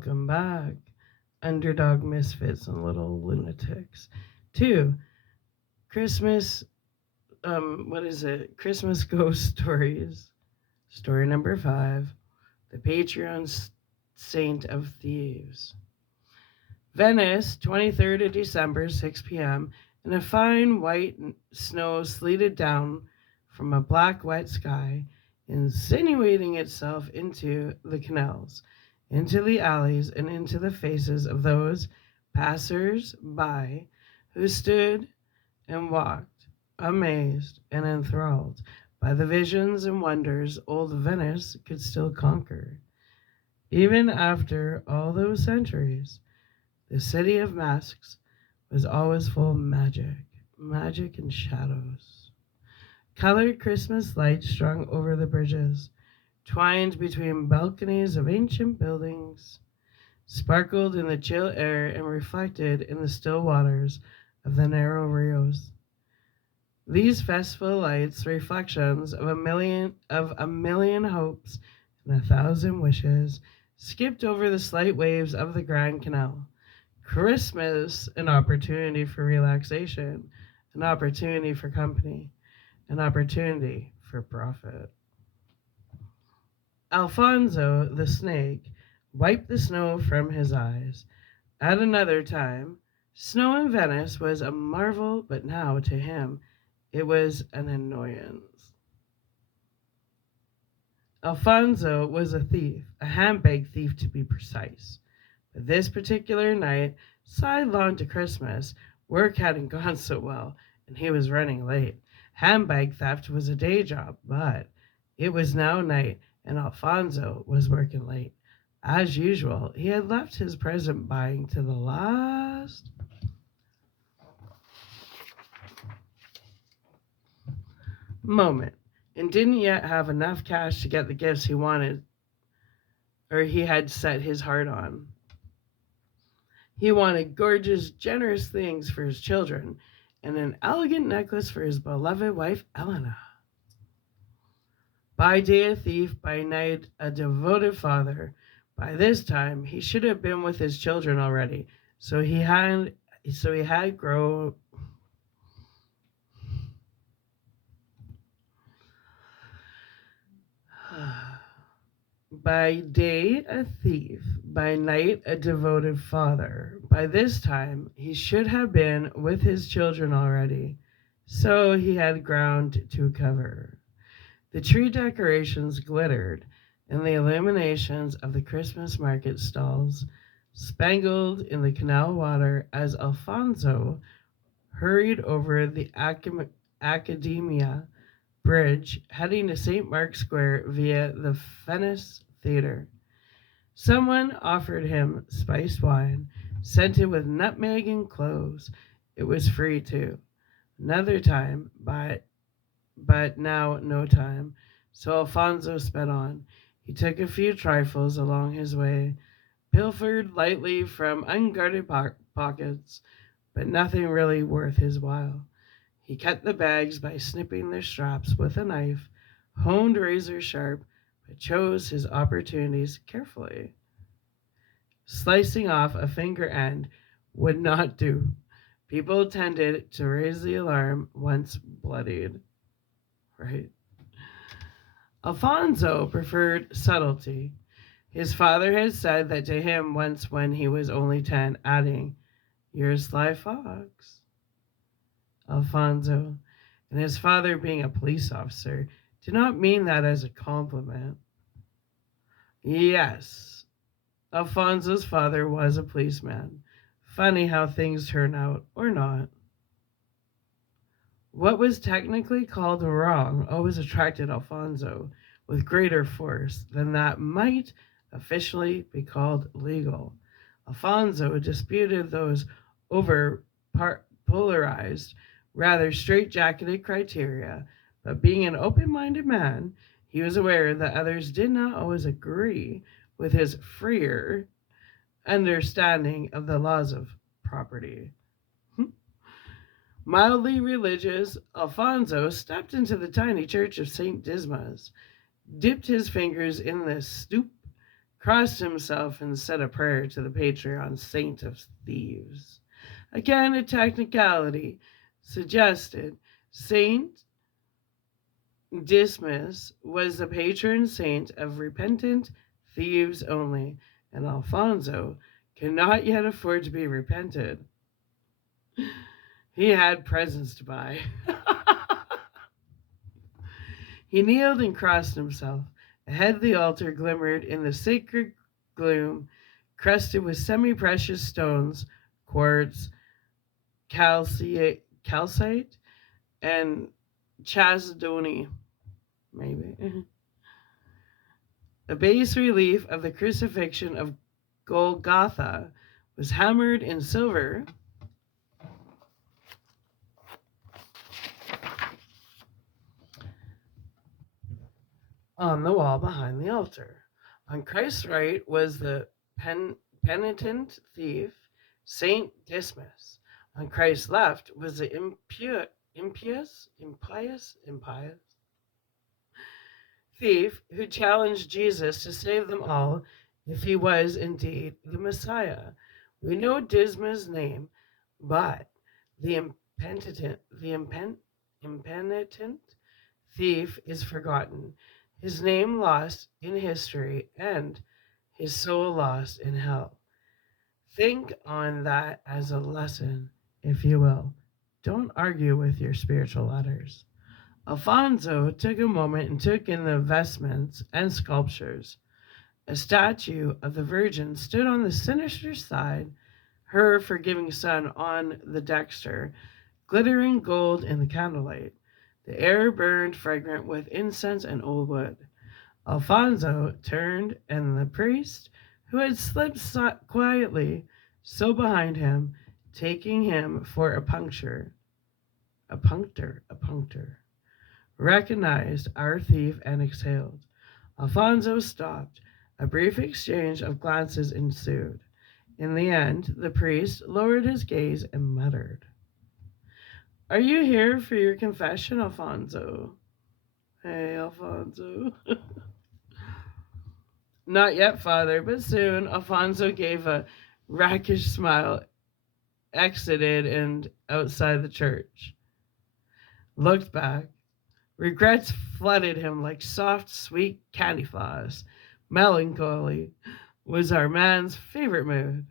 welcome back, underdog misfits and little lunatics, to Christmas. What is it? Christmas ghost stories. Story number 5: The Patron Saint of Thieves. Venice, 23rd of December, 6 p.m., and a fine white snow sleeted down from a black wet sky, insinuating itself into the canals, into the alleys, and into the faces of those passers by who stood and walked, amazed and enthralled by the visions and wonders old Venice could still conquer. Even after all those centuries, the city of masks was always full of magic, magic and shadows. Colored Christmas lights strung over the bridges, twined between balconies of ancient buildings, sparkled in the chill air and reflected in the still waters of the narrow rios. These festival lights, reflections of a million hopes and a thousand wishes, skipped over the slight waves of the Grand Canal. Christmas, an opportunity for relaxation, an opportunity for company, an opportunity for profit. Alfonso, the snake, wiped the snow from his eyes. At another time, snow in Venice was a marvel, but now to him it was an annoyance. Alfonso was a thief, a handbag thief to be precise. But this particular night, sidelong to Christmas, work hadn't gone so well, and he was running late. Handbag theft was a day job, but it was now night, and Alfonso was working late. As usual, he had left his present buying to the last moment and didn't yet have enough cash to get the gifts he wanted or he had set his heart on. He wanted gorgeous, generous things for his children and an elegant necklace for his beloved wife, Elena. By day a thief, by night a devoted father. By this time he should have been with his children already, so he had grown. By day a thief, by night a devoted father. By this time he should have been with his children already, so he had ground to cover. The tree decorations glittered, and the illuminations of the Christmas market stalls spangled in the canal water as Alfonso hurried over the Academia Bridge, heading to St. Mark's Square via the Venice Theater. Someone offered him spiced wine, scented with nutmeg and cloves. It was free too. Another time, but now no time. So Alfonso sped on. He took a few trifles along his way, pilfered lightly from unguarded pockets, but nothing really worth his while. He cut the bags by snipping their straps with a knife, honed razor sharp, but chose his opportunities carefully. Slicing off a finger end would not do. People tended to raise the alarm once bloodied. Right? Alfonso preferred subtlety. His father had said that to him once when he was only 10, adding, "You're a sly fox." Alfonso, and his father being a police officer, did not mean that as a compliment. Yes, Alfonso's father was a policeman. Funny how things turn out, or not. What was technically called wrong always attracted Alfonso with greater force than that might officially be called legal. Alfonso disputed those over polarized, rather straitjacketed criteria, but being an open minded man, he was aware that others did not always agree with his freer understanding of the laws of property. Mildly religious, Alfonso stepped into the tiny church of St. Dismas, dipped his fingers in the stoup, crossed himself and said a prayer to the patron saint of thieves. Again, a technicality suggested Saint Dismas was the patron saint of repentant thieves only, and Alfonso could not yet afford to be repented. He had presents to buy. He kneeled and crossed himself. Ahead the altar glimmered in the sacred gloom, crusted with semi-precious stones, quartz, calcite, and chalcedony, maybe. A bas relief of the crucifixion of Golgotha was hammered in silver on the wall behind the altar. On Christ's right was the penitent thief, Saint Dismas. On Christ's left was the impious thief who challenged Jesus to save them all if he was indeed the Messiah. We know Dismas' name, but the impenitent thief is forgotten, his name lost in history, and his soul lost in hell. Think on that as a lesson, if you will. Don't argue with your spiritual letters. Alfonso took a moment and took in the vestments and sculptures. A statue of the Virgin stood on the sinister side, her forgiving son on the dexter, glittering gold in the candlelight. The air burned fragrant with incense and old wood. Alfonso turned, and the priest, who had slipped quietly so behind him, taking him for a punctor, recognized our thief and exhaled. Alfonso stopped. A brief exchange of glances ensued. In the end, the priest lowered his gaze and muttered, "Are you here for your confession, Alfonso?" Hey, Alfonso. Not yet, father, but soon. Alfonso gave a rakish smile, exited, and outside the church. Looked back. Regrets flooded him like soft, sweet candy floss. Melancholy was our man's favorite mood.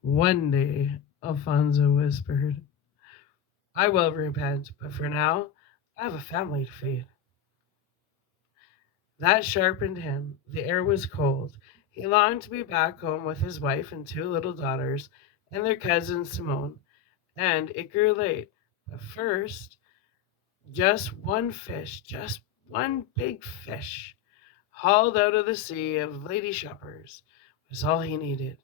One day, Alfonso whispered, "I will repent, but for now, I have a family to feed." That sharpened him. The air was cold. He longed to be back home with his wife and two little daughters and their cousin Simone. And it grew late. But first, just one big fish, hauled out of the sea of lady shoppers, was all he needed.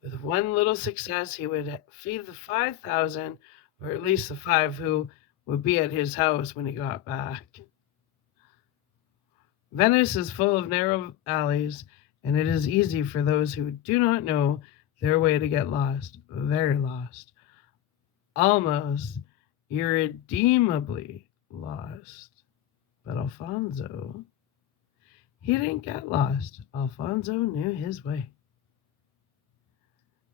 With one little success, he would feed the 5,000, or at least the five who would be at his house when he got back. Venice is full of narrow alleys, and it is easy for those who do not know their way to get lost, very lost, almost irredeemably lost. But Alfonso, he didn't get lost. Alfonso knew his way.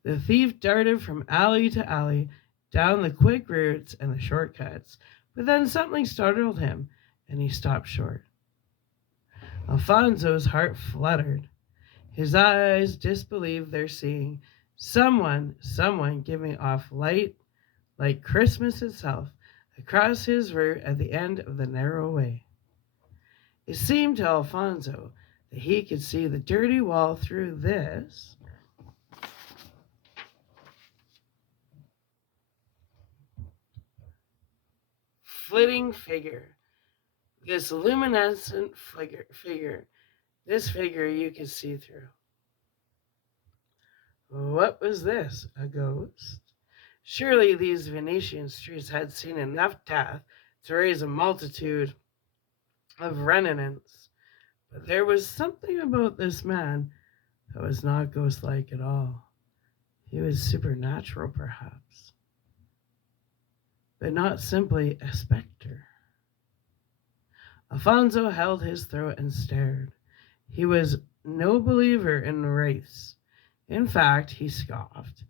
The thief darted from alley to alley, down the quick routes and the shortcuts, but then something startled him, and he stopped short. Alfonso's heart fluttered. His eyes disbelieved their seeing. Someone giving off light like Christmas itself across his route at the end of the narrow way. It seemed to Alfonso that he could see the dirty wall through this flitting figure, this luminescent figure, this figure you could see through. What was this? A ghost? Surely these Venetian streets had seen enough death to raise a multitude of remnants. But there was something about this man that was not ghost-like at all. He was supernatural, perhaps, but not simply a specter. Alfonso held his throat and stared. He was no believer in wraiths. In fact, he scoffed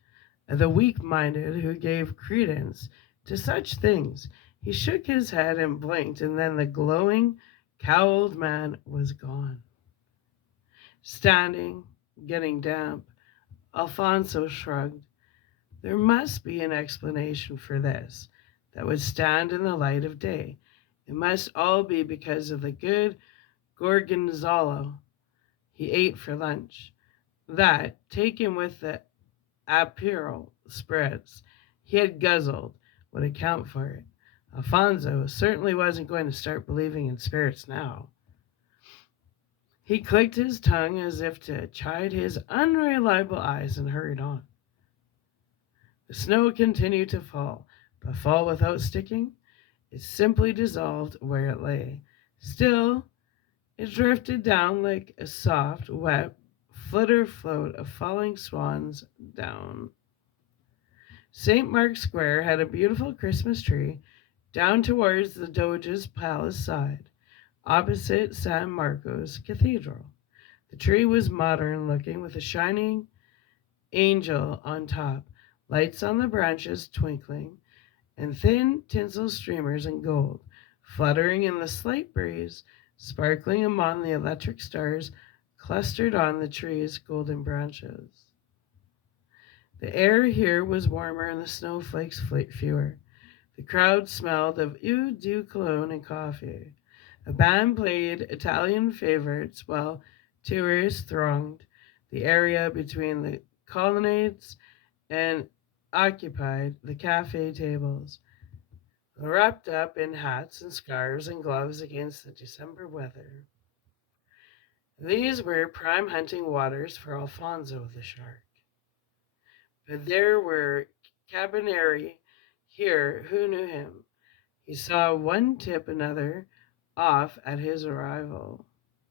at the weak minded who gave credence to such things. He shook his head and blinked, and then the glowing, cowled man was gone. Standing, getting damp, Alfonso shrugged. There must be an explanation for this that would stand in the light of day. It must all be because of the good gorgonzola he ate for lunch. That, taken with the Aperol spreads he had guzzled, would account for it. Alfonso certainly wasn't going to start believing in spirits now. He clicked his tongue as if to chide his unreliable eyes and hurried on. The snow continued to fall, but fall without sticking. It simply dissolved where it lay. Still, it drifted down like a soft, wet, flitter float of falling swans down. St. Mark's Square had a beautiful Christmas tree down towards the Doge's palace side, opposite San Marco's Cathedral. The tree was modern looking with a shining angel on top, lights on the branches twinkling, and thin tinsel streamers in gold fluttering in the slight breeze, sparkling among the electric stars clustered on the tree's golden branches. The air here was warmer and the snowflakes fewer. The crowd smelled of eau de cologne and coffee. A band played Italian favorites while tourists thronged the area between the colonnades and occupied the cafe tables, wrapped up in hats and scarves and gloves against the December weather. These were prime hunting waters for Alfonso the shark. But there were Cabaneri here who knew him. He saw one tip another off at his arrival.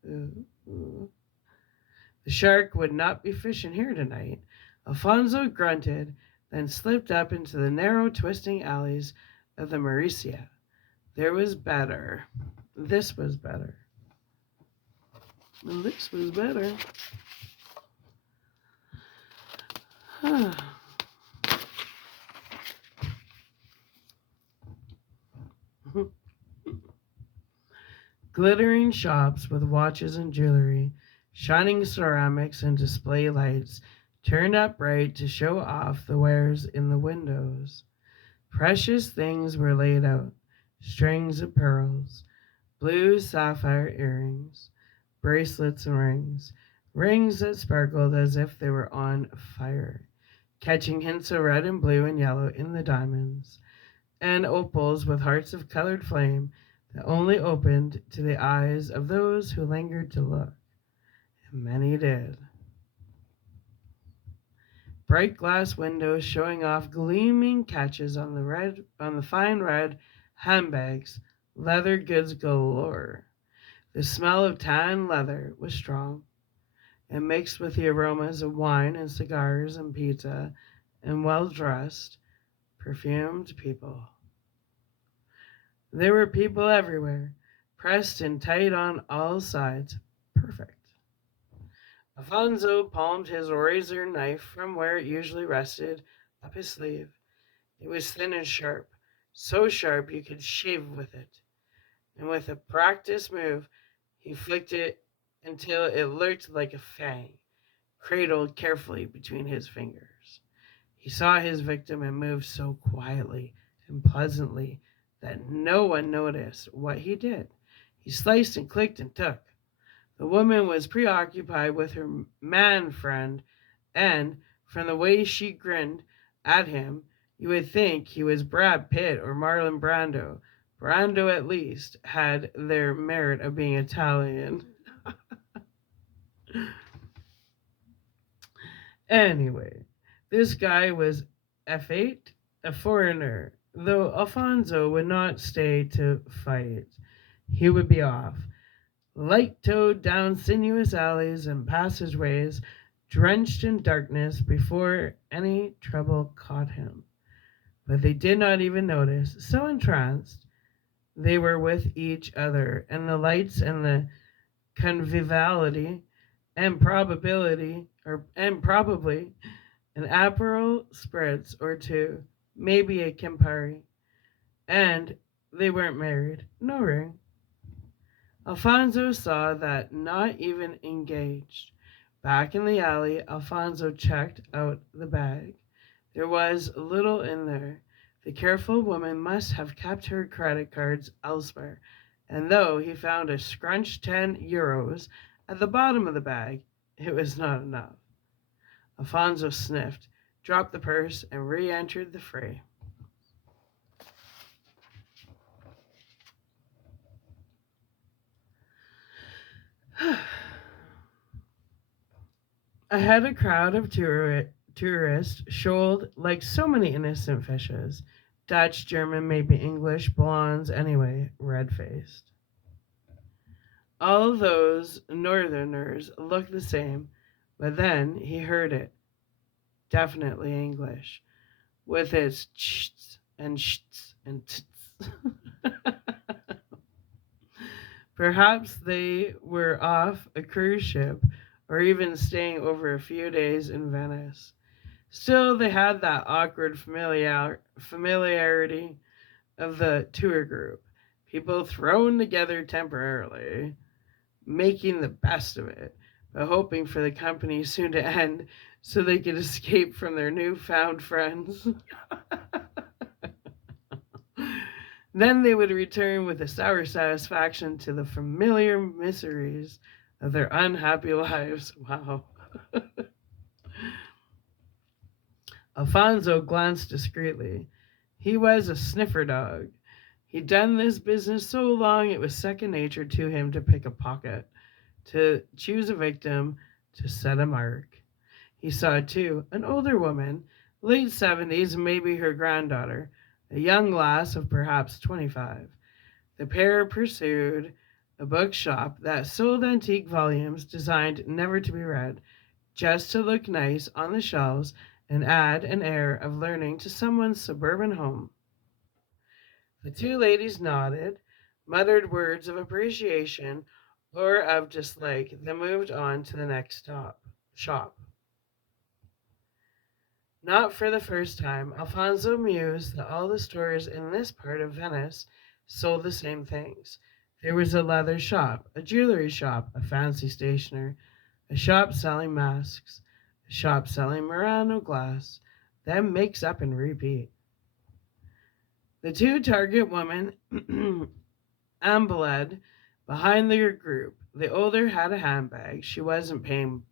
Ooh, ooh. The shark would not be fishing here tonight. Alfonso grunted, then slipped up into the narrow, twisting alleys of the Mauricia. There was better. This was better. And this was better. Glittering shops with watches and jewelry, shining ceramics and display lights turned up bright to show off the wares in the windows. Precious things were laid out, strings of pearls, blue sapphire earrings, bracelets and rings that sparkled as if they were on fire, catching hints of red and blue and yellow in the diamonds, and opals with hearts of colored flame that only opened to the eyes of those who lingered to look, and many did. Bright glass windows showing off gleaming catches on the fine red handbags, leather goods galore. The smell of tan leather was strong, and mixed with the aromas of wine and cigars and pizza and well-dressed, perfumed people. There were people everywhere, pressed in tight on all sides. Perfect. Alfonso palmed his razor knife from where it usually rested up his sleeve. It was thin and sharp, so sharp you could shave with it. And with a practiced move, he flicked it until it looked like a fang, cradled carefully between his fingers. He saw his victim and moved so quietly and pleasantly that no one noticed what he did. He sliced and clicked and took. The woman was preoccupied with her man friend, and from the way she grinned at him, you would think he was Brad Pitt or Marlon Brando. Brando, at least, had their merit of being Italian. Anyway, this guy was F8, a foreigner, though Alfonso would not stay to fight. He would be off, light-toed down sinuous alleys and passageways, drenched in darkness before any trouble caught him. But they did not even notice, so entranced they were with each other, and the lights and the conviviality and probably an Aperol spritz or two, maybe a Campari. And they weren't married. No ring. Alfonso saw that not even engaged. Back in the alley, Alfonso checked out the bag. There was little in there. The careful woman must have kept her credit cards elsewhere, and though he found a scrunched €10 at the bottom of the bag, it was not enough. Alfonso sniffed, dropped the purse, and re entered the fray. Ahead, a crowd of tourists shoaled like so many innocent fishes. Dutch, German, maybe English, blondes, anyway, red faced. All those northerners looked the same, but then he heard it, definitely English, with its chts and shts and tts. Perhaps they were off a cruise ship or even staying over a few days in Venice. Still, they had that awkward familiarity of the tour group. People thrown together temporarily, making the best of it, but hoping for the company soon to end so they could escape from their newfound friends. Then they would return with a sour satisfaction to the familiar miseries of their unhappy lives. Wow. Alfonso glanced discreetly. He was a sniffer dog. He'd done this business so long it was second nature to him to pick a pocket, to choose a victim, to set a mark. He saw, too, an older woman, late 70s, maybe her granddaughter, a young lass of perhaps 25. The pair pursued a bookshop that sold antique volumes designed never to be read, just to look nice on the shelves and add an air of learning to someone's suburban home. The two ladies nodded, muttered words of appreciation or of dislike, then moved on to the next shop. Not for the first time, Alfonso mused that all the stores in this part of Venice sold the same things. There was a leather shop, a jewelry shop, a fancy stationer, a shop selling masks, a shop selling Murano glass, then makes up and repeat. The two target women ambuled behind their group. The older had a handbag. She wasn't paying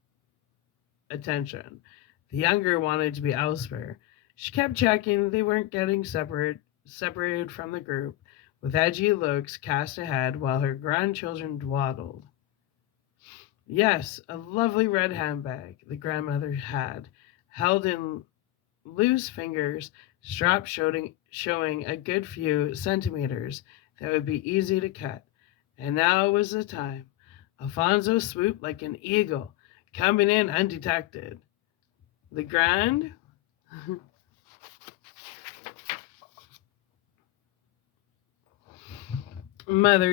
attention. The younger wanted to be elsewhere. She kept checking they weren't getting separated from the group, with edgy looks cast ahead while her grandchildren dawdled. Yes, a lovely red handbag the grandmother had, held in loose fingers, strap showing a good few centimeters that would be easy to cut. And now was the time. Alfonso swooped like an eagle, coming in undetected. The grandmother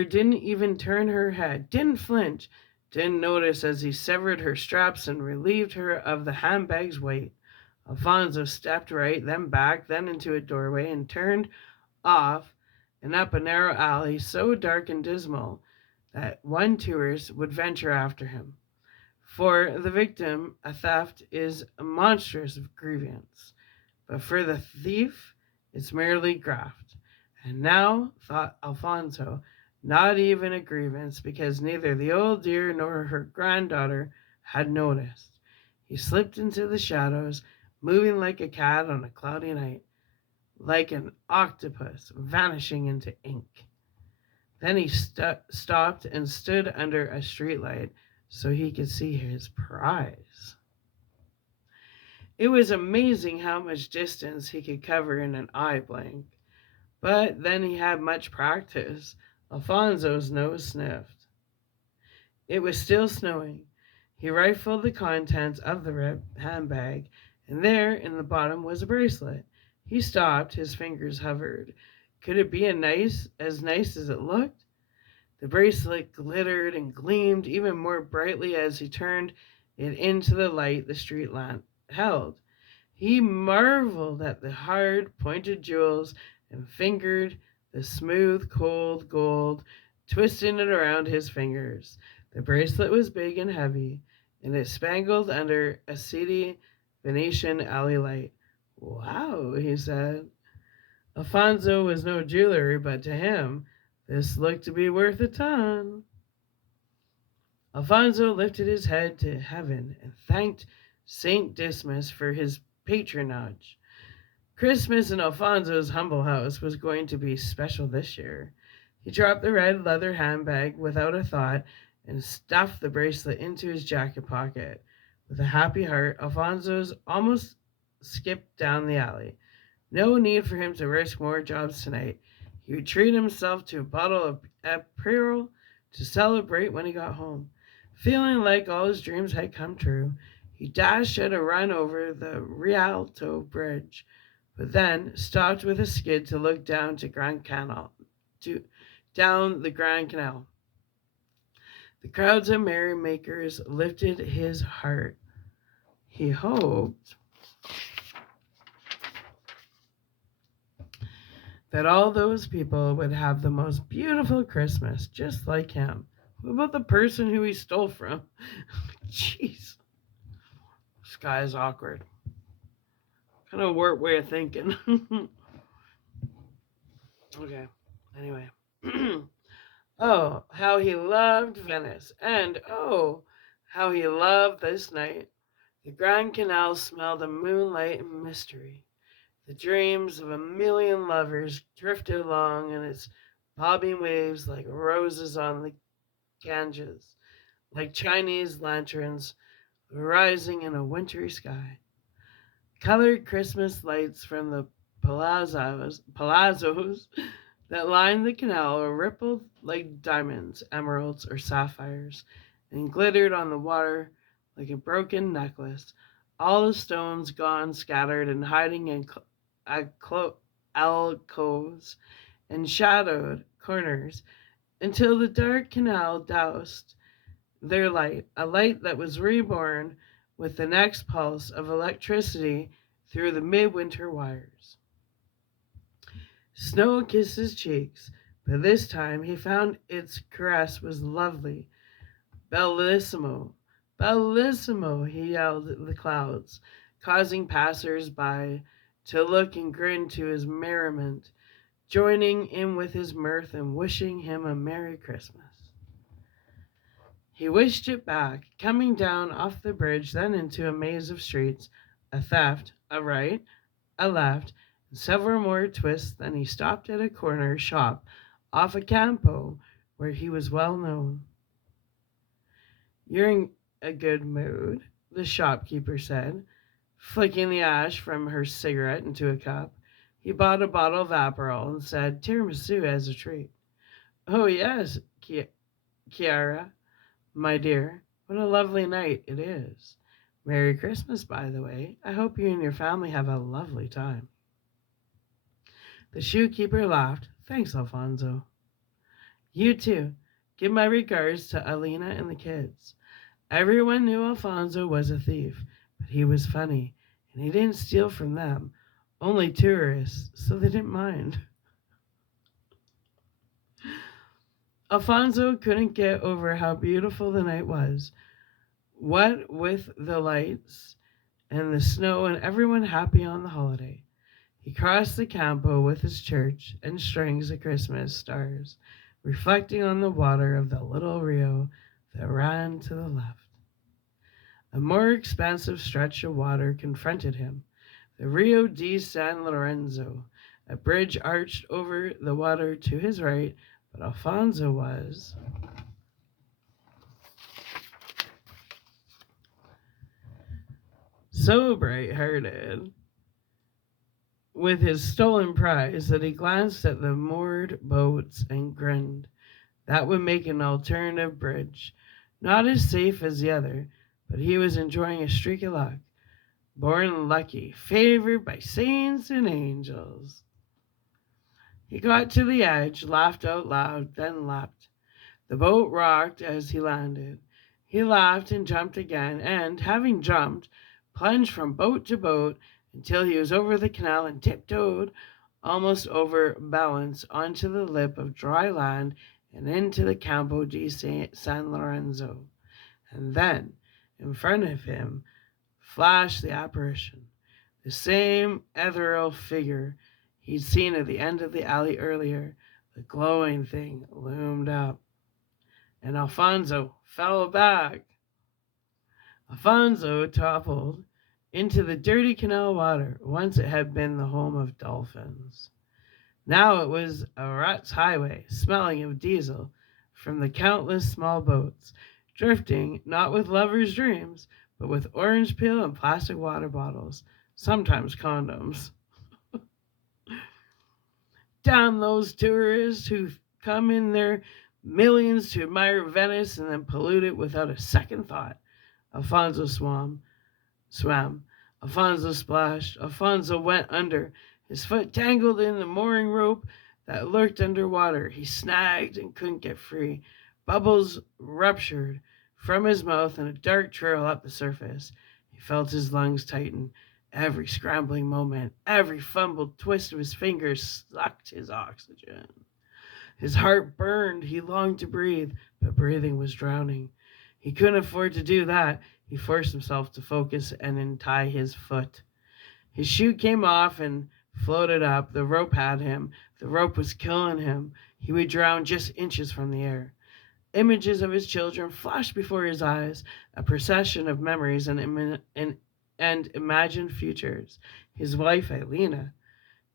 didn't even turn her head, didn't flinch, didn't notice as he severed her straps and relieved her of the handbag's weight. Alfonso stepped right, then back, then into a doorway, and turned off and up a narrow alley so dark and dismal that one tourist would venture after him. For the victim, a theft is a monstrous grievance, but for the thief, it's merely graft. And now, thought Alfonso, not even a grievance, because neither the old dear nor her granddaughter had noticed. He slipped into the shadows, moving like a cat on a cloudy night, like an octopus vanishing into ink. Then he stopped and stood under a streetlight so he could see his prize. It was amazing how much distance he could cover in an eye blink. But then he had much practice. Alfonso's nose sniffed. It was still snowing. He rifled the contents of the handbag, and there in the bottom was a bracelet. He stopped, his fingers hovered. Could it be as nice as it looked? The bracelet glittered and gleamed even more brightly as he turned it into the light the street lamp held. He marveled at the hard, pointed jewels and fingered the smooth, cold gold, twisting it around his fingers. The bracelet was big and heavy, and it spangled under a seedy Venetian alley light. Wow, he said. Alfonso was no jewelry, but to him, this looked to be worth a ton. Alfonso lifted his head to heaven and thanked Saint Dismas for his patronage. Christmas in Alfonso's humble house was going to be special this year. He dropped the red leather handbag without a thought and stuffed the bracelet into his jacket pocket. With a happy heart, Alfonso's almost skipped down the alley. No need for him to risk more jobs tonight. He would treat himself to a bottle of Patron to celebrate when he got home. Feeling like all his dreams had come true, he dashed at a run over the Rialto Bridge, but then stopped with a skid to look down to down the Grand Canal. The crowds of merrymakers lifted his heart. He hoped that all those people would have the most beautiful Christmas, just like him. What about the person who he stole from? Jeez, this guy is awkward. Kind of a warped way of thinking. Okay, anyway. Oh, how he loved Venice, and oh, how he loved this night. The Grand Canal smelled of moonlight and mystery. The dreams of a million lovers drifted along in its bobbing waves like roses on the Ganges, like Chinese lanterns rising in a wintry sky. Colored Christmas lights from the palazzos that lined the canal rippled like diamonds, emeralds, or sapphires, and glittered on the water like a broken necklace. All the stones gone scattered and hiding in alcoves and shadowed corners until the dark canal doused their light, a light that was reborn with the next pulse of electricity through the midwinter wires. Snow kissed his cheeks, but this time he found its caress was lovely. Bellissimo! Bellissimo! He yelled at the clouds, causing passers-by to look and grin to his merriment, joining in with his mirth and wishing him a Merry Christmas. He wished it back, coming down off the bridge, then into a maze of streets, a theft, a right, a left, and several more twists. Then he stopped at a corner shop off a campo where he was well known. "You're in a good mood," the shopkeeper said, flicking the ash from her cigarette into a cup. He bought a bottle of Aperol and said, "Tiramisu as a treat." "Oh, yes, Chiara, my dear, what a lovely night it is. Merry Christmas, by the way. I hope you and your family have a lovely time." The shoekeeper laughed. "Thanks, Alfonso." "You too. Give my regards to Alina and the kids." Everyone knew Alfonso was a thief, but he was funny, and he didn't steal from them. Only tourists, so they didn't mind. Alfonso couldn't get over how beautiful the night was. What with the lights and the snow and everyone happy on the holiday. He crossed the Campo with his church and strings of Christmas stars, reflecting on the water of the little Rio that ran to the left. A more expansive stretch of water confronted him, the Rio di San Lorenzo. A bridge arched over the water to his right, but Alfonso was so bright-hearted with his stolen prize that he glanced at the moored boats and grinned. That would make an alternative bridge. Not as safe as the other, but he was enjoying a streak of luck. Born lucky, favored by saints and angels. He got to the edge, laughed out loud, then leapt. The boat rocked as he landed. He laughed and jumped again, and, having jumped, plunged from boat to boat until he was over the canal and tiptoed, almost over balance, onto the lip of dry land and into the Campo di San Lorenzo. And then, in front of him, flashed the apparition, the same ethereal figure he'd seen at the end of the alley earlier. The glowing thing loomed up, and Alfonso fell back. Alfonso toppled into the dirty canal water. Once it had been the home of dolphins. Now it was a rat's highway, smelling of diesel from the countless small boats, drifting not with lovers' dreams, but with orange peel and plastic water bottles, sometimes condoms. Damn those tourists who come in their millions to admire Venice and then pollute it without a second thought. Alfonso swam. Alfonso splashed. Alfonso went under. His foot tangled in the mooring rope that lurked underwater. He snagged and couldn't get free. Bubbles ruptured from his mouth and a dark trail up the surface. He felt his lungs tighten. Every scrambling moment, every fumbled twist of his fingers sucked his oxygen. His heart burned. He longed to breathe, but breathing was drowning. He couldn't afford to do that. He forced himself to focus and untie his foot. His shoe came off and floated up. The rope had him. The rope was killing him. He would drown just inches from the air. Images of his children flashed before his eyes, a procession of memories and imagined futures. His wife, Elena,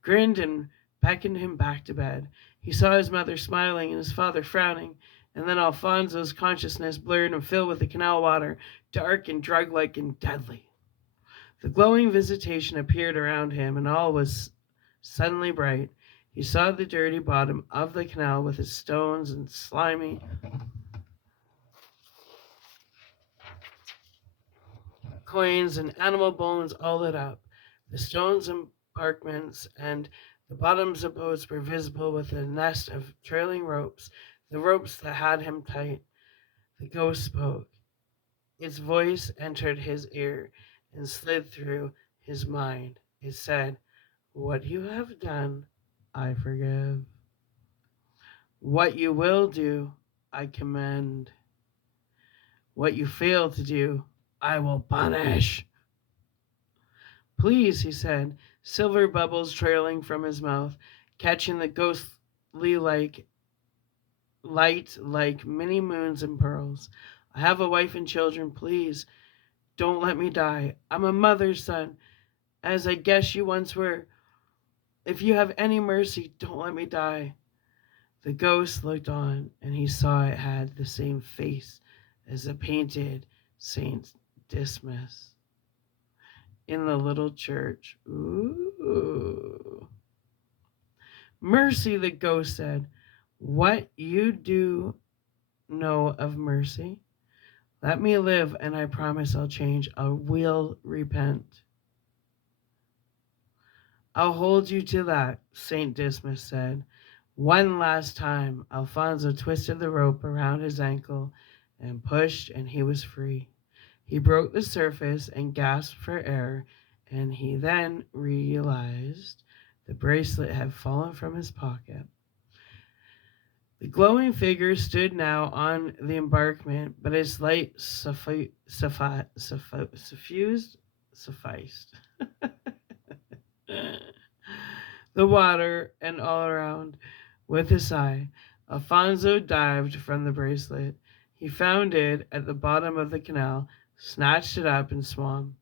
grinned and beckoned him back to bed. He saw his mother smiling and his father frowning, and then Alfonso's consciousness blurred and filled with the canal water, dark and drug-like and deadly. The glowing visitation appeared around him, and all was suddenly bright. He saw the dirty bottom of the canal with its stones and slimy coins and animal bones all lit up. The stones embankments and the bottoms of boats were visible with a nest of trailing ropes, the ropes that had him tight. The ghost spoke. Its voice entered his ear and slid through his mind. It said, "What you have done, I forgive. What you will do, I commend. What you fail to do, I will punish." "Please," he said, silver bubbles trailing from his mouth, catching the ghostly like light like many moons and pearls. "I have a wife and children. Please, don't let me die. I'm a mother's son, as I guess you once were. If you have any mercy, don't let me die." The ghost looked on, and he saw it had the same face as the painted Saint Dismas in the little church. Ooh. "Mercy," the ghost said. "What you do know of mercy? Let me live, and I promise I'll change. I will repent." "I'll hold you to that," Saint Dismas said. One last time, Alfonso twisted the rope around his ankle and pushed, and he was free. He broke the surface and gasped for air, and he then realized the bracelet had fallen from his pocket. The glowing figure stood now on the embankment, but its light sufficed the water and all around. With a sigh, Alfonso dived from the bracelet. He found it at the bottom of the canal, snatched it up, and swam.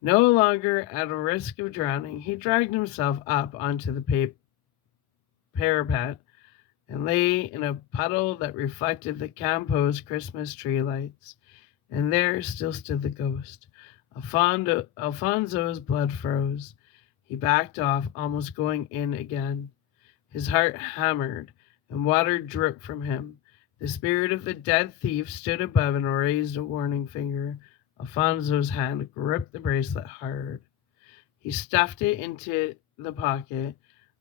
No longer at a risk of drowning, he dragged himself up onto the parapet and lay in a puddle that reflected the Campo's Christmas tree lights. And there still stood the ghost. Alfonso's blood froze. He backed off, almost going in again. His heart hammered, and water dripped from him. The spirit of the dead thief stood above and raised a warning finger. Alfonso's hand gripped the bracelet hard. He stuffed it into the pocket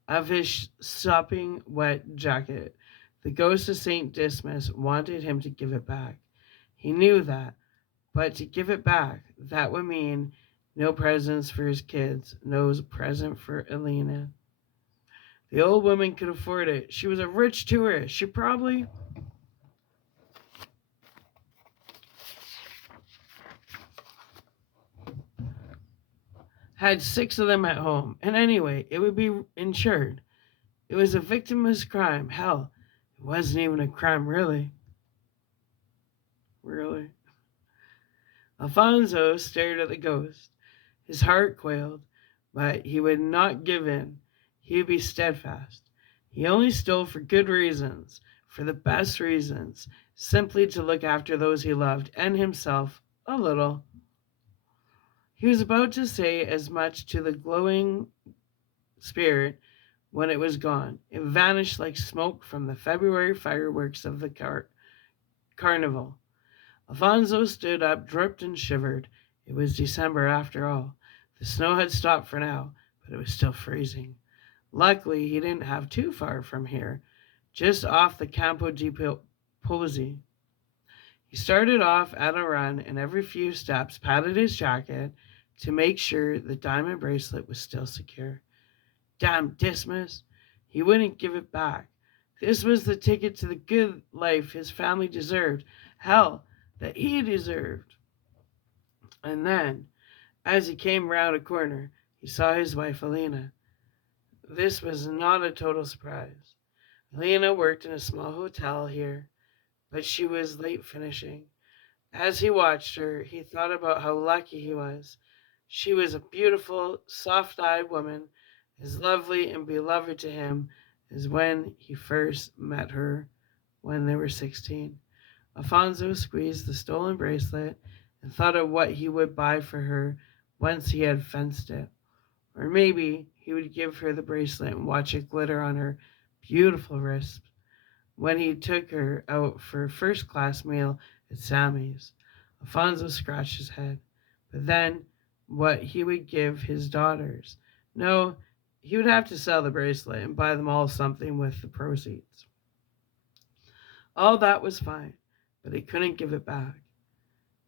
of his sopping wet jacket. The ghost of St. Dismas wanted him to give it back. He knew that, but to give it back, that would mean no presents for his kids, no present for Elena. The old woman could afford it. She was a rich tourist. She probably had six of them at home. And anyway, it would be insured. It was a victimless crime. Hell, it wasn't even a crime, really. Really. Alfonso stared at the ghost. His heart quailed, but he would not give in. He would be steadfast. He only stole for good reasons, for the best reasons, simply to look after those he loved and himself a little. He was about to say as much to the glowing spirit when it was gone. It vanished like smoke from the February fireworks of the carnival. Alfonso stood up, dripped and shivered. It was December after all. The snow had stopped for now, but it was still freezing. Luckily, he didn't have too far from here, just off the Campo di Pozzi. He started off at a run and every few steps patted his jacket to make sure the diamond bracelet was still secure. Damn Dismas! He wouldn't give it back. This was the ticket to the good life his family deserved. Hell, that he deserved. And then, as he came round a corner, he saw his wife Elena. This was not a total surprise. Elena worked in a small hotel here, but she was late finishing. As he watched her, he thought about how lucky he was. She was a beautiful, soft-eyed woman, as lovely and beloved to him as when he first met her when they were 16. Alfonso squeezed the stolen bracelet and thought of what he would buy for her once he had fenced it. Or maybe he would give her the bracelet and watch it glitter on her beautiful wrist when he took her out for a first-class meal at Sammy's. Alfonso scratched his head. But then, what he would give his daughters? No, he would have to sell the bracelet and buy them all something with the proceeds. All that was fine, but he couldn't give it back.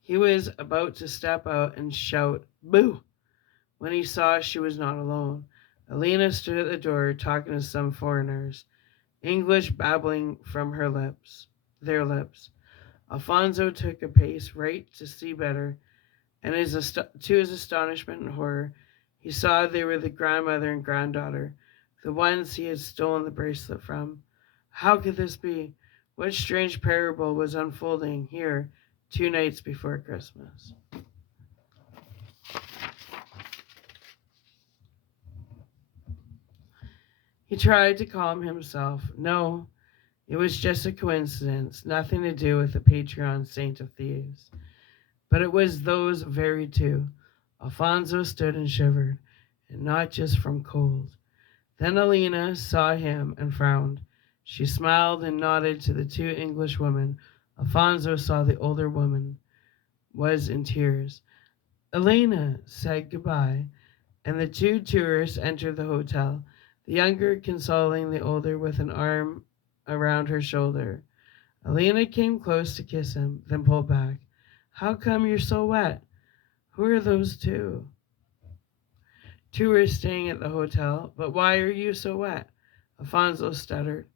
He was about to step out and shout, "Boo!" when he saw she was not alone. Elena stood at the door talking to some foreigners, English babbling from their lips. Alfonso took a pace right to see better, and to his astonishment and horror, he saw they were the grandmother and granddaughter, the ones he had stolen the bracelet from. How could this be? What strange parable was unfolding here 2 nights before Christmas? He tried to calm himself. No, it was just a coincidence, nothing to do with the Patron saint of thieves. But it was those very two. Alfonso stood and shivered, and not just from cold. Then Alina saw him and frowned. She smiled and nodded to the two English women. Alfonso saw the older woman was in tears. Elena said goodbye, and the two tourists entered the hotel, the younger consoling the older with an arm around her shoulder. Elena came close to kiss him, then pulled back. How come you're so wet? Who are those two? Tourists staying at the hotel, but why are you so wet? Alfonso stuttered.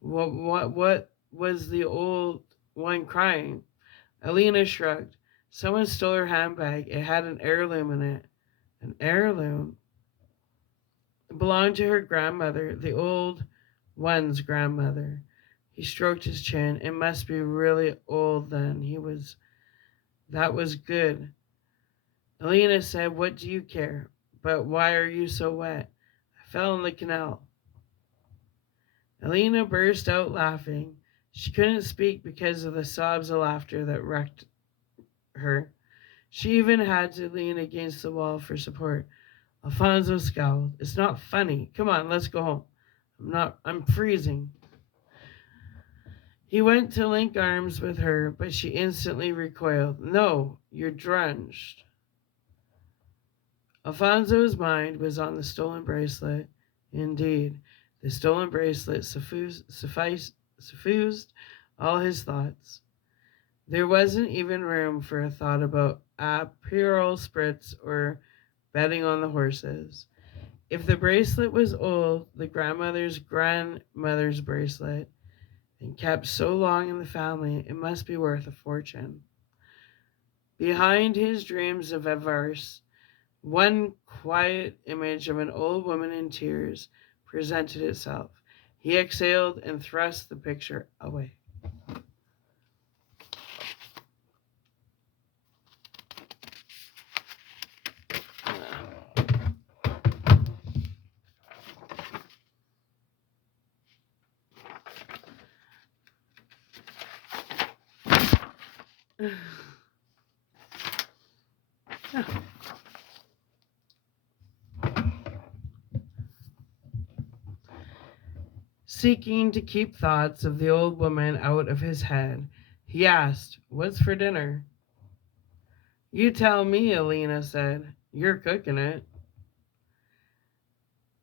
What was the old one crying? Elena shrugged. Someone stole her handbag. It had an heirloom in it. An heirloom? It belonged to her grandmother, the old one's grandmother. He stroked his chin. It must be really old then. That was good. Elena said, What do you care? But why are you so wet? I fell in the canal. Elena burst out laughing. She couldn't speak because of the sobs of laughter that wrecked her. She even had to lean against the wall for support. Alfonso scowled. It's not funny. Come on, let's go home. I'm freezing. He went to link arms with her, but she instantly recoiled. No, you're drenched. Alfonso's mind was on the stolen bracelet. Indeed, the stolen bracelet suffused all his thoughts. There wasn't even room for a thought about Aperol spritz or betting on the horses. If the bracelet was old, the grandmother's grandmother's bracelet, and kept so long in the family, it must be worth a fortune. Behind his dreams of avarice, one quiet image of an old woman in tears presented itself. He exhaled and thrust the picture away. Seeking to keep thoughts of the old woman out of his head, he asked, "What's for dinner?" "You tell me," Alina said. "You're cooking it."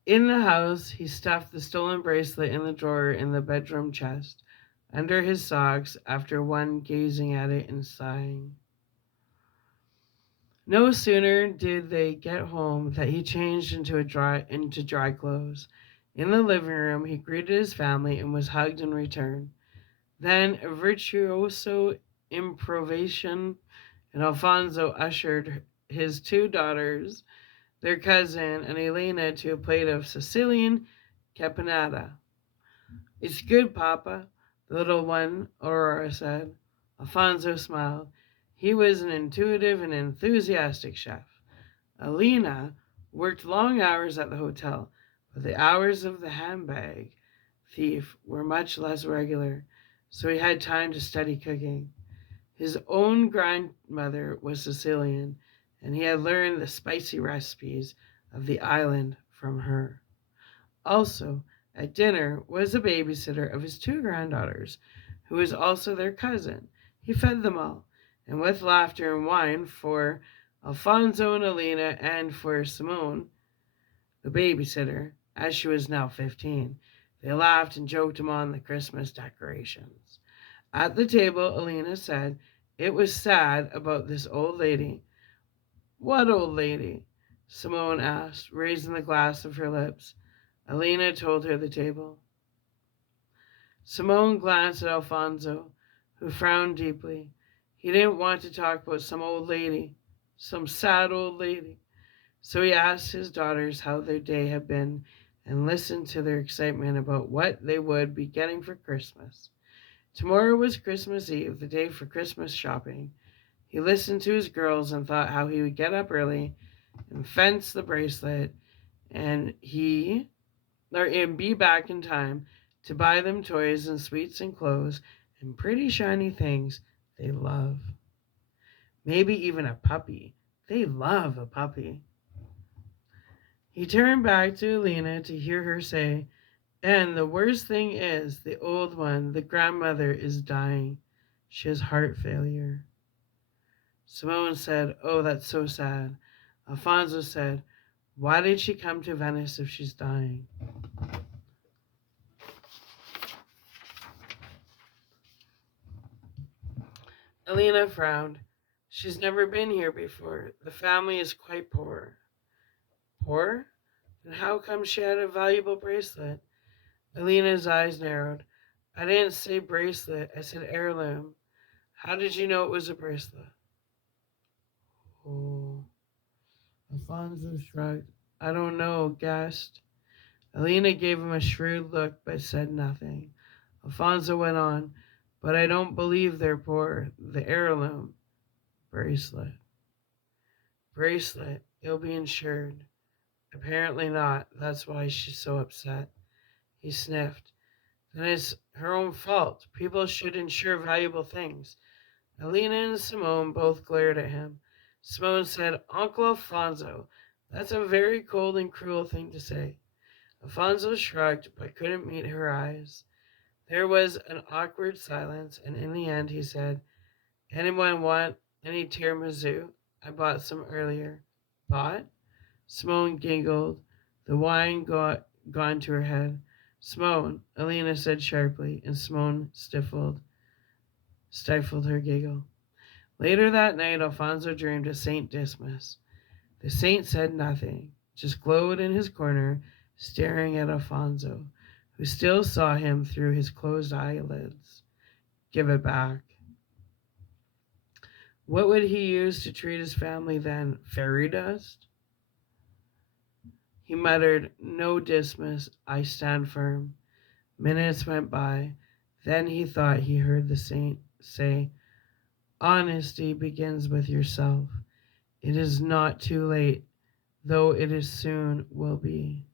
In the house, he stuffed the stolen bracelet in the drawer in the bedroom chest, under his socks, after one gazing at it and sighing. No sooner did they get home than he changed into dry clothes. In the living room, he greeted his family and was hugged in return. Then a virtuoso improvisation, and Alfonso ushered his two daughters, their cousin, and Elena to a plate of Sicilian caponata. "It's good, Papa," the little one, Aurora, said. Alfonso smiled. He was an intuitive and enthusiastic chef. Alina worked long hours at the hotel, but the hours of the handbag thief were much less regular, so he had time to study cooking. His own grandmother was Sicilian, and he had learned the spicy recipes of the island from her. Also, at dinner was a babysitter of his two granddaughters, who was also their cousin. He fed them all, and with laughter and wine for Alfonso and Alina and for Simone, the babysitter, as she was now 15. They laughed and joked among the Christmas decorations. At the table, Alina said, "It was sad about this old lady." "What old lady?" Simone asked, raising the glass of her lips. Alina told her the table. Simone glanced at Alfonso, who frowned deeply. He didn't want to talk about some old lady, some sad old lady. So he asked his daughters how their day had been and listened to their excitement about what they would be getting for Christmas. Tomorrow was Christmas Eve, the day for Christmas shopping. He listened to his girls and thought how he would get up early and fence the bracelet and be back in time to buy them toys and sweets and clothes and pretty shiny things they love. Maybe even a puppy. They love a puppy. He turned back to Alina to hear her say, "And the worst thing is, the old one, the grandmother, is dying. She has heart failure." Simone said, "Oh, that's so sad." Alfonso said, "Why did she come to Venice if she's dying?" Alina frowned. "She's never been here before. The family is quite poor." "Poor? Then how come she had a valuable bracelet?" Alina's eyes narrowed. "I didn't say bracelet, I said heirloom. How did you know it was a bracelet?" "Oh." Alfonso shrugged. "I don't know," gasped. Alina gave him a shrewd look but said nothing. Alfonso went on, "But I don't believe they're poor. The heirloom. Bracelet. Bracelet. It'll be insured." "Apparently not. That's why she's so upset." He sniffed. "Then it's her own fault. People should insure valuable things." Alina and Simone both glared at him. Simone said, "Uncle Alfonso, that's a very cold and cruel thing to say." Alfonso shrugged but couldn't meet her eyes. There was an awkward silence, and in the end he said, "Anyone want any tiramisu? I bought some earlier." "Bought?" Simone giggled. The wine got gone to her head. Simone, Alina said sharply, and Simone stifled her giggle. Later that night, Alfonso dreamed of Saint Dismas. The saint said nothing, just glowed in his corner, staring at Alfonso, who still saw him through his closed eyelids. Give it back. What would he use to treat his family then? Fairy dust? He muttered, No Dismas, I stand firm. Minutes went by. Then he thought he heard the saint say, Honesty begins with yourself. It is not too late, though it is soon will be.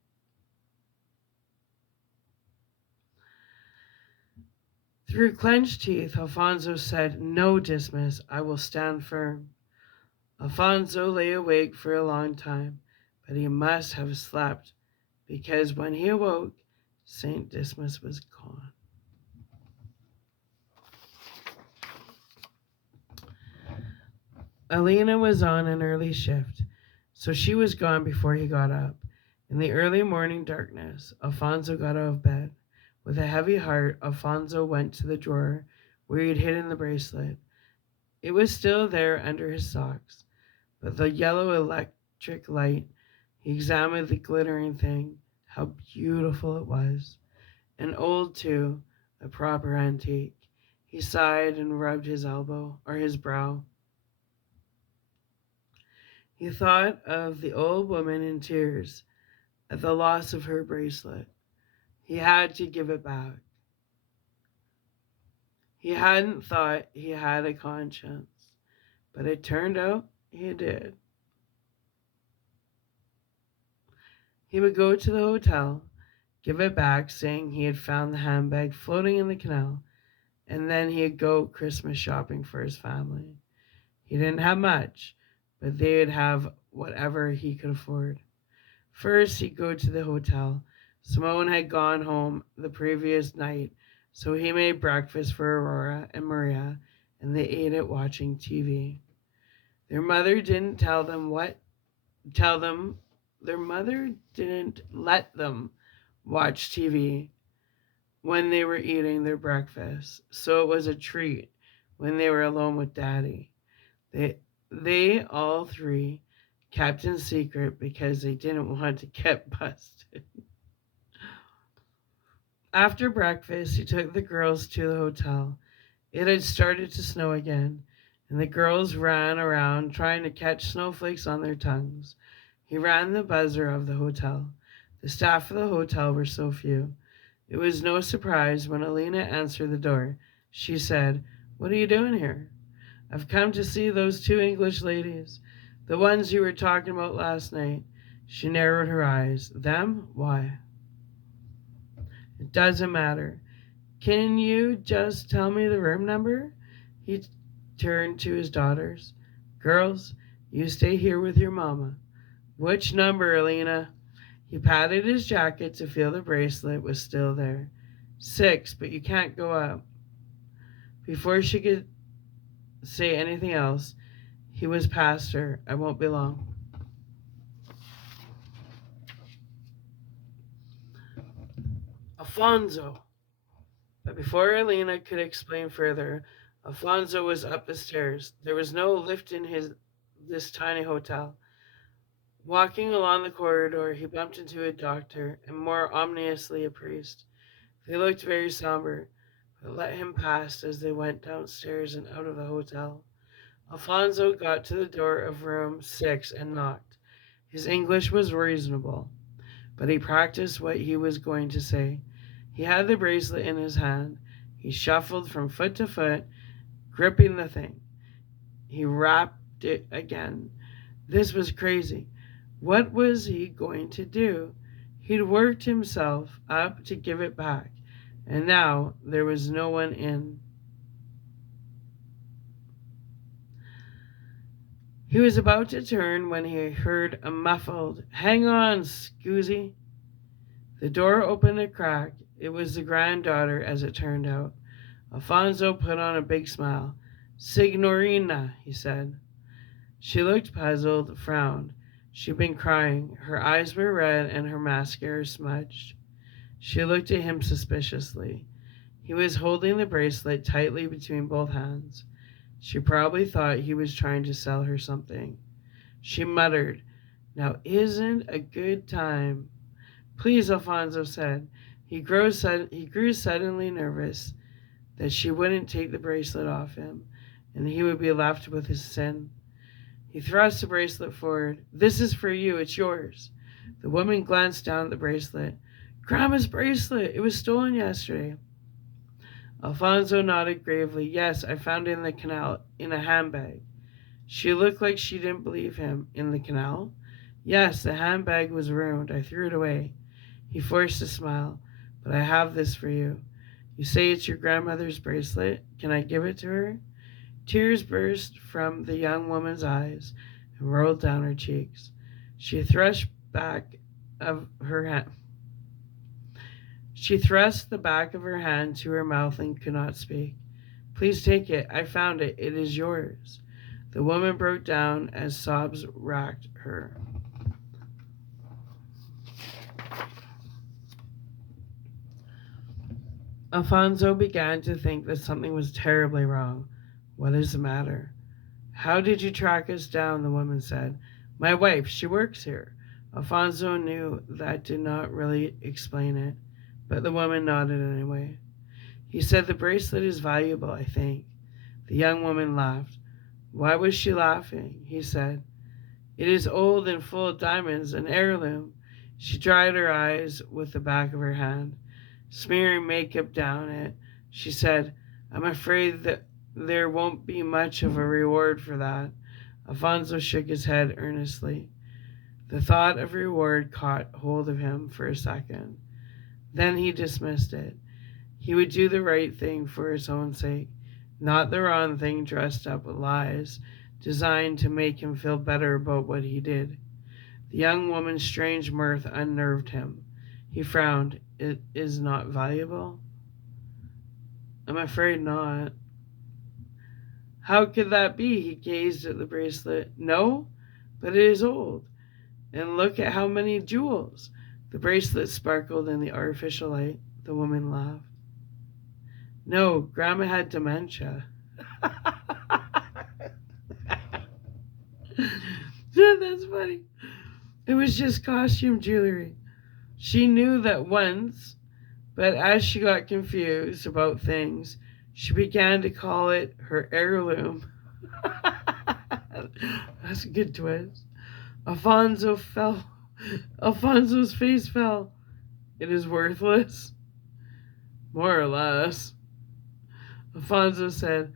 Through clenched teeth, Alfonso said, No, Dismas, I will stand firm. Alfonso lay awake for a long time, but he must have slept, because when he awoke, St. Dismas was gone. Alina was on an early shift, so she was gone before he got up. In the early morning darkness, Alfonso got out of bed. With a heavy heart, Alfonso went to the drawer where he had hidden the bracelet. It was still there under his socks, but the yellow electric light, he examined the glittering thing. How beautiful it was. And old, too, a proper antique. He sighed and rubbed his elbow or his brow. He thought of the old woman in tears at the loss of her bracelet. He had to give it back. He hadn't thought he had a conscience, but it turned out he did. He would go to the hotel, give it back, saying he had found the handbag floating in the canal, and then he'd go Christmas shopping for his family. He didn't have much, but they'd have whatever he could afford. First, he'd go to the hotel. Simone had gone home the previous night, so he made breakfast for Aurora and Maria, and they ate it watching TV. Their mother didn't tell them their mother didn't let them watch TV when they were eating their breakfast, so it was a treat when they were alone with Daddy. They all three kept in secret because they didn't want to get busted. After breakfast, he took the girls to the hotel. It had started to snow again, and the girls ran around trying to catch snowflakes on their tongues. He rang the buzzer of the hotel. The staff of the hotel were so few. It was no surprise when Alina answered the door. She said, What are you doing here? I've come to see those two English ladies, the ones you were talking about last night. She narrowed her eyes. Them? Why? It doesn't matter. Can you just tell me the room number? He turned to his daughters. Girls, you stay here with your mama. Which number, Alina? He patted his jacket to feel the bracelet was still there. 6, but you can't go up. Before she could say anything else, he was past her. I won't be long. Alfonso. But before Alina could explain further, Alfonso was up the stairs. There was no lift in this tiny hotel. Walking along the corridor, he bumped into a doctor and more ominously a priest. They looked very somber, but let him pass as they went downstairs and out of the hotel. Alfonso got to the door of room 6 and knocked. His English was reasonable, but he practiced what he was going to say. He had the bracelet in his hand. He shuffled from foot to foot, gripping the thing. He rapped it again. This was crazy. What was he going to do? He'd worked himself up to give it back, and now there was no one in. He was about to turn when he heard a muffled, Hang on, Scoozy. The door opened a crack. It was the granddaughter, as it turned out. Alfonso put on a big smile. Signorina, he said. She looked puzzled, frowned. She'd been crying. Her eyes were red and her mascara smudged. She looked at him suspiciously. He was holding the bracelet tightly between both hands. She probably thought he was trying to sell her something. She muttered, "Now isn't a good time." "Please," Alfonso said. He grew suddenly nervous that she wouldn't take the bracelet off him, and he would be left with his sin. He thrust the bracelet forward. "This is for you. It's yours." The woman glanced down at the bracelet. "Grandma's bracelet. It was stolen yesterday." Alfonso nodded gravely. "Yes, I found it in the canal, in a handbag." She looked like she didn't believe him. "In the canal?" "Yes, the handbag was ruined. I threw it away." He forced a smile. "But I have this for you. You say it's your grandmother's bracelet. Can I give it to her?" Tears burst from the young woman's eyes and rolled down her cheeks. She thrust back of her hand. She thrust the back of her hand to her mouth and could not speak. "Please take it. I found it. It is yours." The woman broke down as sobs racked her. Alfonso began to think that something was terribly wrong. "What is the matter?" "How did you track us down?" the woman said. "My wife. She works here." Alfonso knew that did not really explain it, but the woman nodded anyway. He said, "The bracelet is valuable, I think." The young woman laughed. Why was she laughing? He said, "It is old and full of diamonds, an heirloom." She dried her eyes with the back of her hand, smearing makeup down it. She said, "I'm afraid that there won't be much of a reward for that." Alfonso shook his head earnestly. The thought of reward caught hold of him for a second. Then he dismissed it. He would do the right thing for his own sake, not the wrong thing dressed up with lies, designed to make him feel better about what he did. The young woman's strange mirth unnerved him. He frowned. "It is not valuable?" "I'm afraid not." "How could that be?" He gazed at the bracelet. "No, but it is old. And look at how many jewels." The bracelet sparkled in the artificial light. The woman laughed. "No, Grandma had dementia." That's funny. It was just costume jewelry. She knew that once, but as she got confused about things, she began to call it her heirloom. That's a good twist. Alfonso fell. Alfonso's face fell. "It is worthless?" "More or less." Alfonso said,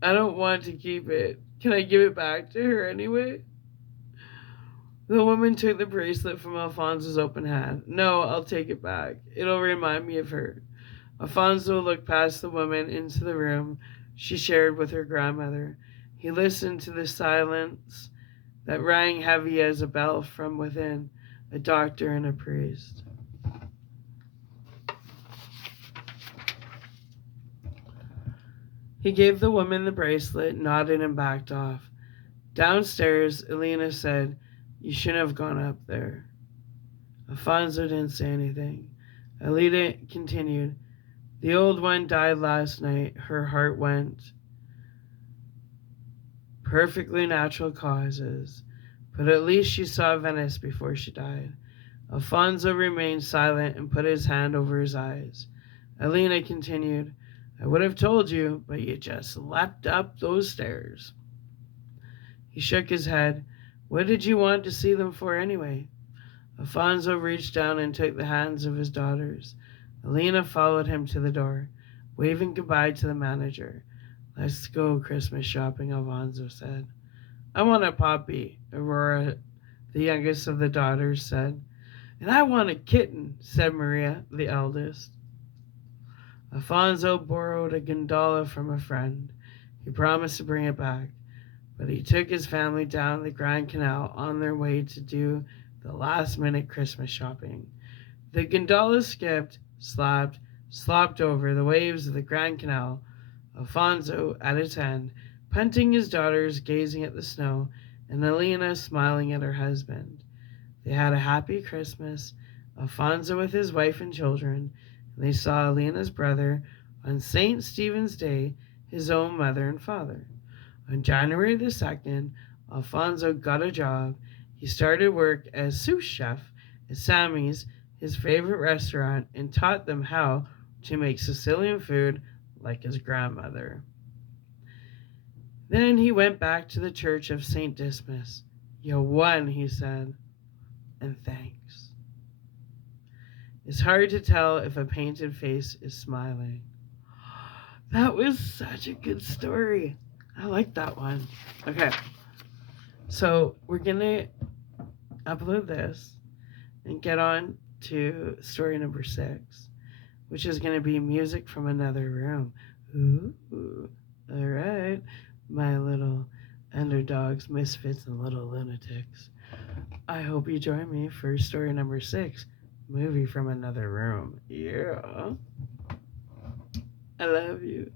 "I don't want to keep it. Can I give it back to her anyway?" The woman took the bracelet from Alfonso's open hand. "No, I'll take it back. It'll remind me of her." Alfonso looked past the woman into the room she shared with her grandmother. He listened to the silence that rang heavy as a bell from within, a doctor and a priest. He gave the woman the bracelet, nodded, and backed off. Downstairs, Elena said, "You shouldn't have gone up there." Alfonso didn't say anything. Elena continued, "The old one died last night. Her heart went. Perfectly natural causes. But at least she saw Venice before she died." Alfonso remained silent and put his hand over his eyes. Elena continued, "I would have told you, but you just leapt up those stairs." He shook his head. "What did you want to see them for anyway?" Alfonso reached down and took the hands of his daughters. Elena followed him to the door, waving goodbye to the manager. "Let's go Christmas shopping," Alfonso said. "I want a puppy," Aurora, the youngest of the daughters, said. "And I want a kitten," said Maria, the eldest. Alfonso borrowed a gondola from a friend. He promised to bring it back, but he took his family down the Grand Canal on their way to do the last-minute Christmas shopping. The gondola skipped, slapped, slopped over the waves of the Grand Canal, Alfonso at its end, punting his daughters, gazing at the snow, and Elena smiling at her husband. They had a happy Christmas Alfonso with his wife and children, and they saw Elena's brother on St. Stephen's Day, his own mother and father. On January the 2nd, Alfonso got a job. He started work as sous chef at Sammy's, his favorite restaurant, and taught them how to make Sicilian food like his grandmother. Then he went back to the church of St. Dismas. You won, he said, and thanks. It's hard to tell if a painted face is smiling. That was such a good story. I like that one. Okay, so we're going to upload this and get on to story number 6, which is going to be music from another room. Ooh, all right, my little underdogs, misfits, and little lunatics. I hope you join me for story number 6, movie from another room. Yeah. I love you.